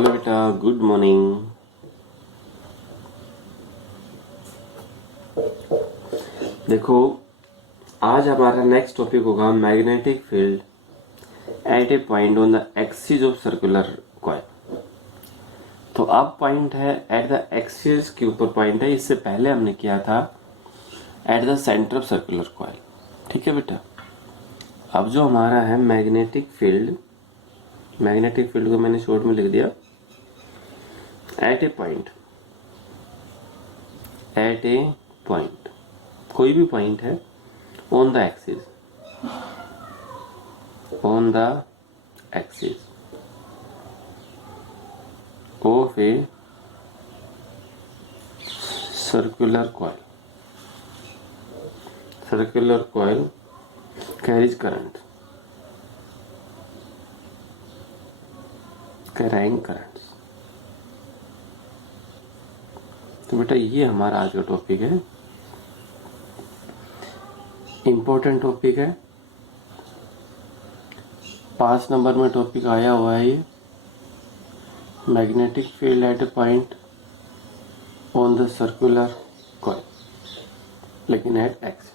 Hello बेटा, good morning. देखो, आज हमारा नेक्स्ट टॉपिक होगा magnetic field at A point on the axis of circular coil. तो अब पॉइंट है एट द एक्सिस के ऊपर पॉइंट है। इससे पहले हमने किया था at the centre of circular coil. ठीक है बेटा। अब जो हमारा है मैग्नेटिक फील्ड को मैंने शॉर्ट में लिख दिया एट ए पॉइंट, कोई भी पॉइंट है on the axis of a circular coil carries carrying currents. तो बेटा ये हमारा आज का टॉपिक है, इंपॉर्टेंट टॉपिक है। 5 नंबर में टॉपिक आया हुआ है ये, magnetic field at A point on the circular coil, लेकिन एट एक्स।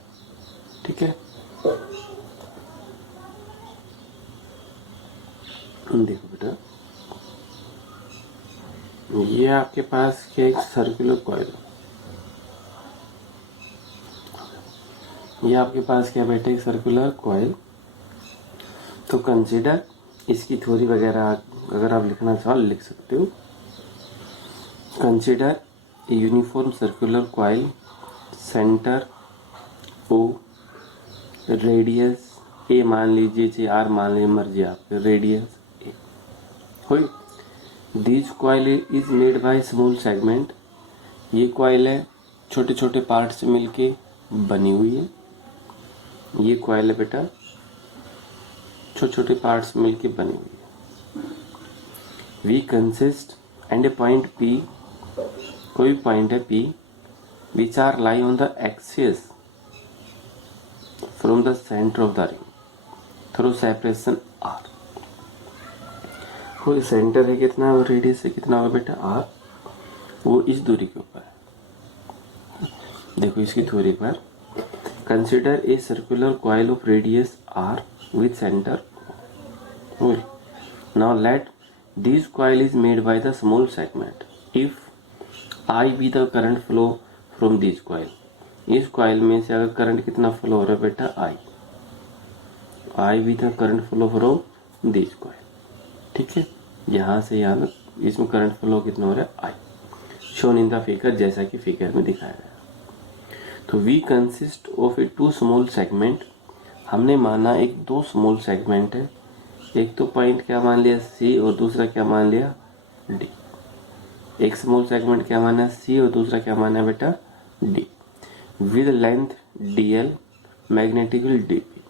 ठीक है, देखो बेटा, ये आपके पास क्या एक सर्कुलर कॉइल, ये आपके पास क्या बेटा एक सर्कुलर कॉइल। तो कंसीडर, इसकी थ्योरी वगैरह अगर आप लिखना चाहो लिख सकते हो। Consider a uniform circular coil, centre O, radius a मान लीजिए, चाहे आर मान लीजिए, मर्जी आपके, रेडियस ए हुई। This coil is made by small segment, ये कॉइल है छोटे छोटे पार्ट से मिलके बनी हुई है। ये कॉइल है बेटा छोटे छोटे पार्ट्स मिलके बनी हुई है। We consist and a point P, कोई पॉइंट है P, which are lie on the axis from the centre of the ring through separation R. कोई सेंटर है कितना, और रेडियस है कितना होगा बेटा आर, वो इस दूरी के ऊपर है। देखो इसकी थ्योरी एक बार, consider a circular coil of radius r with center O. Now let this coil is made by the small segment. If I be the current flow from this coil, इस coil में से अगर current कितना flow हो रहा है बेटा I be the current flow from this coil। ठीक है, यहाँ से यहाँ तक इसमें करंट फ्लो कितना हो रहा है I, shown in the figure, जैसा कि फिगर में दिखाया गया। तो V consist of a two small segment, हमने माना एक दो स्मॉल सेगमेंट है, एक तो पॉइंट क्या मान लिया सी और दूसरा क्या मान लिया डी। एक स्मॉल सेगमेंट क्या माना सी और दूसरा क्या माना बेटा d, with length d l, magnetic field d p,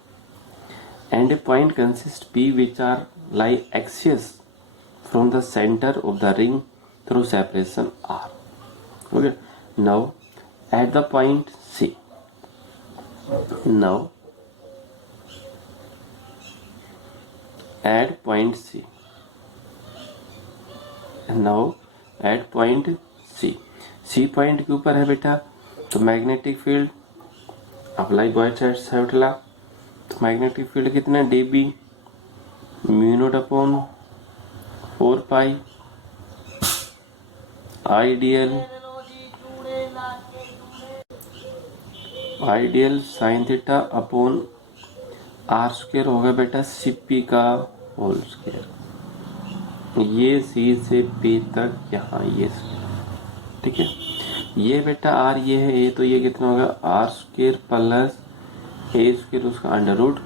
and a point consist p which are lie axis from the centre of the ring through separation r. Okay, now at the point c, now at point C, now at point C point के ऊपर है बेटा, तो magnetic field apply Biot Savart law. तो magnetic फील्ड कितना dB, mu not upon 4 pi ideal sine theta upon R square होगा बेटा सीपी का होल स्क्वायर। ये सी से पी तक यहाँ ये स्क्वायर। ठीक है, ये बेटा आर ये है ए, तो ये कितना होगा R square plus a square उसका अंडर रूट।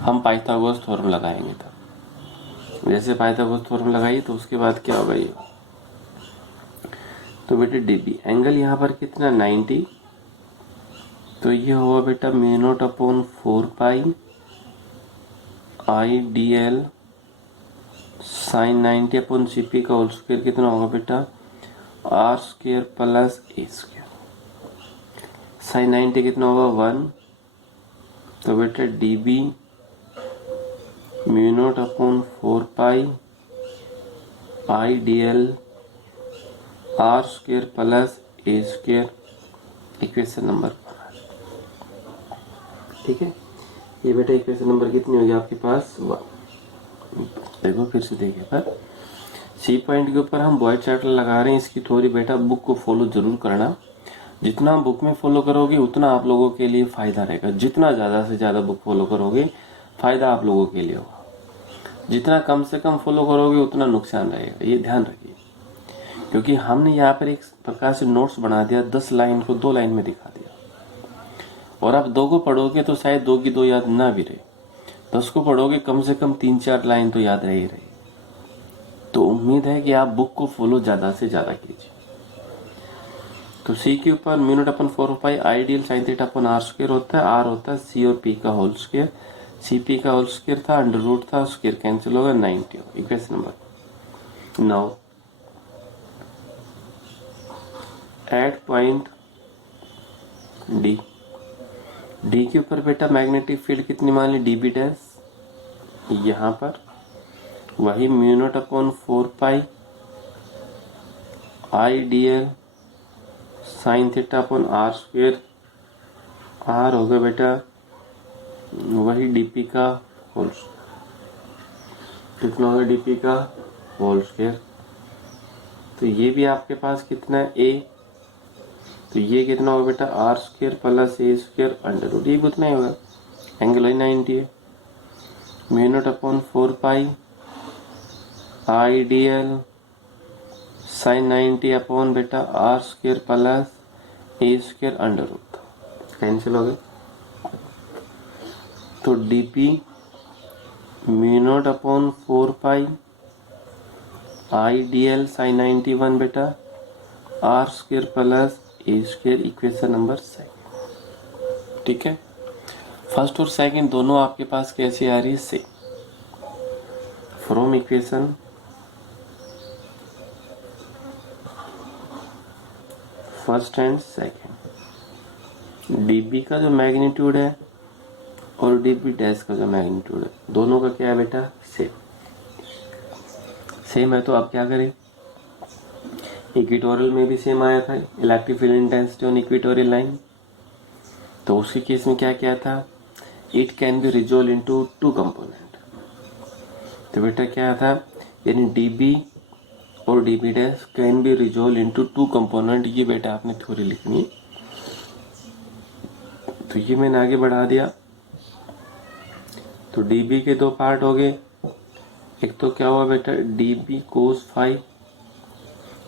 हम पाइथागोरस थ्योरम लगाएंगे, तब जैसे पाइथागोरस थ्योरम लगाइए तो उसके बाद क्या होगा ये, तो बेटे डीबी एंगल यहाँ पर कितना 90, तो ये होगा बेटा mu not upon 4 pi ideal sine 90 upon CP का होल स्क्वायर कितना होगा बेटा are square plus a square. Sine 90 कितना होगा 1, तो बेटा dB mu not upon 4 pi I d l are square plus a square equation number 1। ठीक है, ये बेटा इक्वेशन नंबर कितनी होगी आपके पास 1। देखो फिर से देखिए पर सी पॉइंट के ऊपर हम बॉय चार्ट लगा रहे हैं। इसकी थोड़ी बेटा बुक को फॉलो जरूर करना। जितना बुक में फॉलो करोगे उतना आप लोगों के लिए फायदा रहेगा। जितना ज्यादा से ज्यादा बुक फॉलो करोगे फायदा आप लोगों के लिए होगा। जितना कम से कम फॉलो करोगे उतना नुकसान रहेगा, ये ध्यान रखिए। क्योंकि हमने यहाँ पर एक प्रकार से नोट्स बना दिया, 10 लाइन को 2 लाइन में दिखा दिया। और आप 2 को पढ़ोगे तो शायद 2 की 2 याद ना भी रहे, 10 को पढ़ोगे कम से कम 3-4 लाइन तो याद रह ही रही। तो उम्मीद है कि आप बुक को फॉलो ज्यादा से ज्यादा कीजिए। तो सी के ऊपर mu not upon 4 ideal sine theta upon R square होता है। आर होता है सी और पी का होल स्क्वायर। सी पी का होल स्क्वायर था, अंडर रूट था, स्क्वायर कैंसिल होगा, 90 होगा। Equation number 9 at point D. D के ऊपर बेटा मैग्नेटिक फील्ड कितनी मान ली, डी बी डैश। यहां पर वही mu not upon 4 I d l sine theta upon R square. R होगा बेटा वही डीपी का होल स्क्वायर। कितना होगा डीपी का होल स्क्वायर। तो ये भी आपके पास कितना है ए। तो ये कितना होगा बेटा are square plus a square under root. ये कितना ही होगा, एंगल है 90 है। Mu not upon 4 I d l sine 90 upon बेटा are square plus a square under root. Cancel हो गए। तो d p mu not upon 4 I d l sine 91 बेटा are square plus a square equation number 2। ठीक है, first और second दोनों आपके पास कैसे आ रही है से from equation first and second. DB का जो मैग्नीट्यूड है और डीबी डैश का जो मैग्नीट्यूड है दोनों का क्या है बेटा सेम है। तो आप क्या करें, इक्वेटोरियल में भी सेम आया था electric field intensity on equatorial line. तो उसके केस में क्या क्या था, it can be resolve into 2 component. तो बेटा क्या था, यानी डीबी और dB dash can be resolve into 2 component. ये बेटा आपने थ्योरी लिखनी है। तो ये मैंने आगे बढ़ा दिया। तो डीबी के 2 पार्ट हो गए। एक तो क्या हुआ बेटा dB cos phi,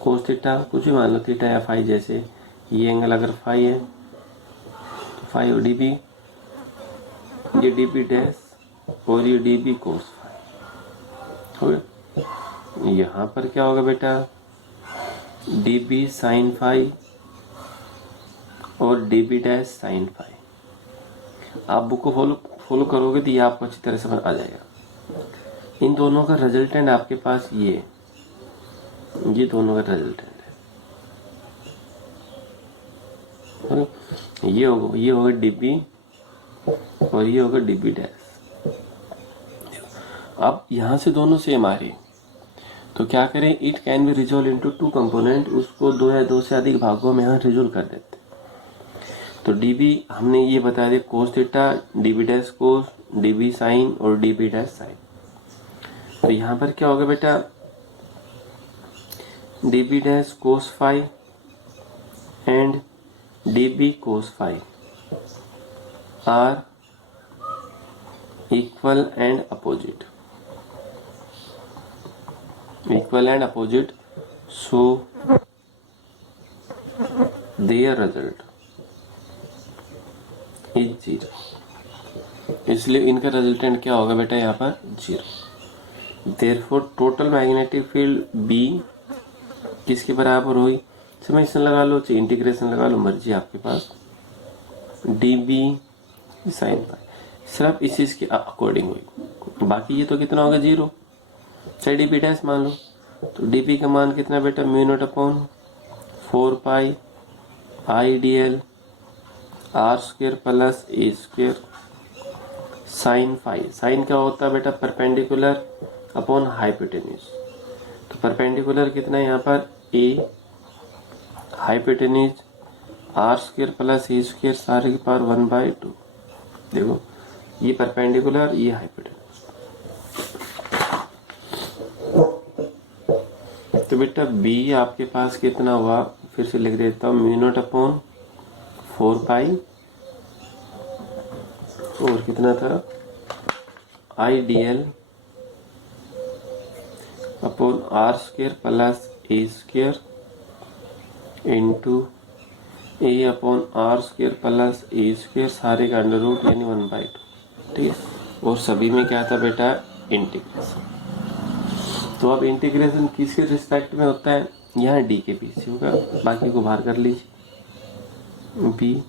cos theta कुछ भी मान लो, थीटा या फाई जैसे। ये एंगल अगर फाई है तो फाई और डीबी, ये डीबी डैश और ये डीबी कोस फाई हो गया। यहां पर क्या होगा बेटा डीबी साइन फाई और डीबी डैश साइन फाई। आप बुक को फॉलो करोगे तो ये आपको अच्छी तरह से आ जाएगा। इन दोनों का रिजल्टेंट आपके पास ये दोनों का रिजल्टेंट है। ये होगा डीबी और ये होगा डीबी डैश। अब यहां से दोनों सेम आ रही है तो क्या करें, it can be resolve into 2 component. उसको 2 या 2 से अधिक भागों में यहाँ रिजोल्व कर देते। तो डीबी हमने ये बता दिया cos theta, dB dash cos, dB sine और डीबी डैश साइन। तो यहाँ पर क्या होगा बेटा dB dash cos phi and dB cos phi are equal and opposite. So their result is 0। इसलिए इनका रिजल्टेंट क्या होगा बेटा यहाँ पर 0। Therefore total magnetic field B किसके बराबर हुई, समेशन लगा लो चाहे इंटीग्रेशन लगा लो, मर्जी आपके पास। dB साइन फाई सिर्फ इस चीज के अकॉर्डिंग हुई। बाकी ये तो कितना होगा 0। चाहे डीबी डैश मान लो तो डीबी का मान कितना बेटा mu not upon 4 I d l are square plus a square sine phi. Sine क्या होता है बेटा परपेंडिकुलर अपॉन हाइपोटेन्यूज। तो परपेंडिकुलर कितना है यहाँ पर a, hypotenuse r square plus a square सारे की पावर 1/2। देखो ये परपेंडिकुलर, ये हाइपोटेन्यूज। तो बेटा बी आपके पास कितना हुआ, फिर से लिख देता हूँ, म्यू नॉट अपॉन 4 और कितना था I d l upon R square plus a square into a upon R square plus a square सारे का अंडर रूट यानी 1/2। ठीक है, और सभी में क्या था बेटा, इंटीग्रेशन। तो अब इंटीग्रेशन किसके रिस्पेक्ट में होता है, यहाँ डी के पीछे होगा, बाकी को बाहर कर लीजिए। B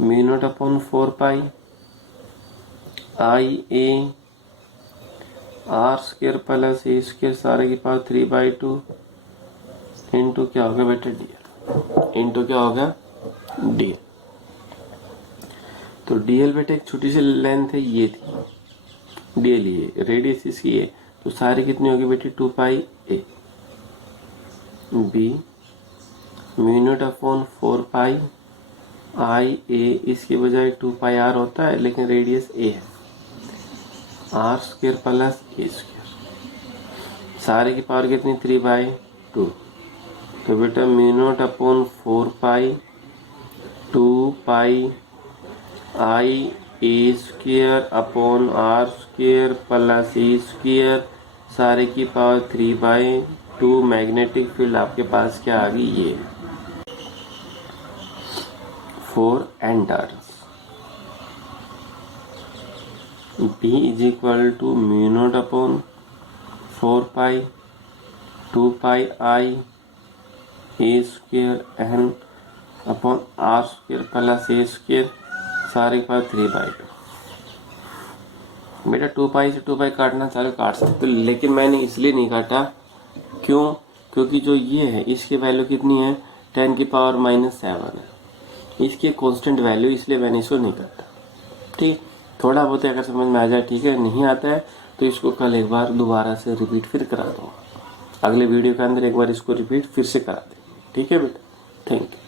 mu not upon 4 I a R square plus a square सारे की पावर 3/2 इंटू क्या होगा बेटा डीएल, इंटू क्या होगा डीएल। तो डीएल बेटा एक छोटी सी लेंथ है, ये थी डीएल, ये रेडियस इसकी है, तो सारी कितनी होगी बेटी 2 ए। B mu not upon 4 I ए, इसके बजाय 2 आर होता है लेकिन रेडियस ए है, R square plus a square सारे की पावर कितनी 3/2। तो बेटा mu not upon 4 2 I a square upon R square plus a square सारे की पावर 3/2। मैग्नेटिक फील्ड आपके पास क्या आ गई, ये 4 enters. B is equal to mu not upon 4 2 I a square N upon R square plus a square सारे के पास 3/2। बेटा 2 से 2 काटना चाहे काट सकते, लेकिन मैंने इसलिए नहीं काटा, क्यों, क्योंकि जो ये है इसकी वैल्यू कितनी है 10⁻⁻7 है, इसकी कांस्टेंट वैल्यू, इसलिए मैंने इसको नहीं काटा। ठीक, थोड़ा बहुत अगर समझ में आ जाए ठीक है, नहीं आता है तो इसको कल एक बार दोबारा से रिपीट फिर करा दूंगा, अगले वीडियो के अंदर एक बार इसको रिपीट फिर से करा देंगे। ठीक है बेटा, थैंक यू।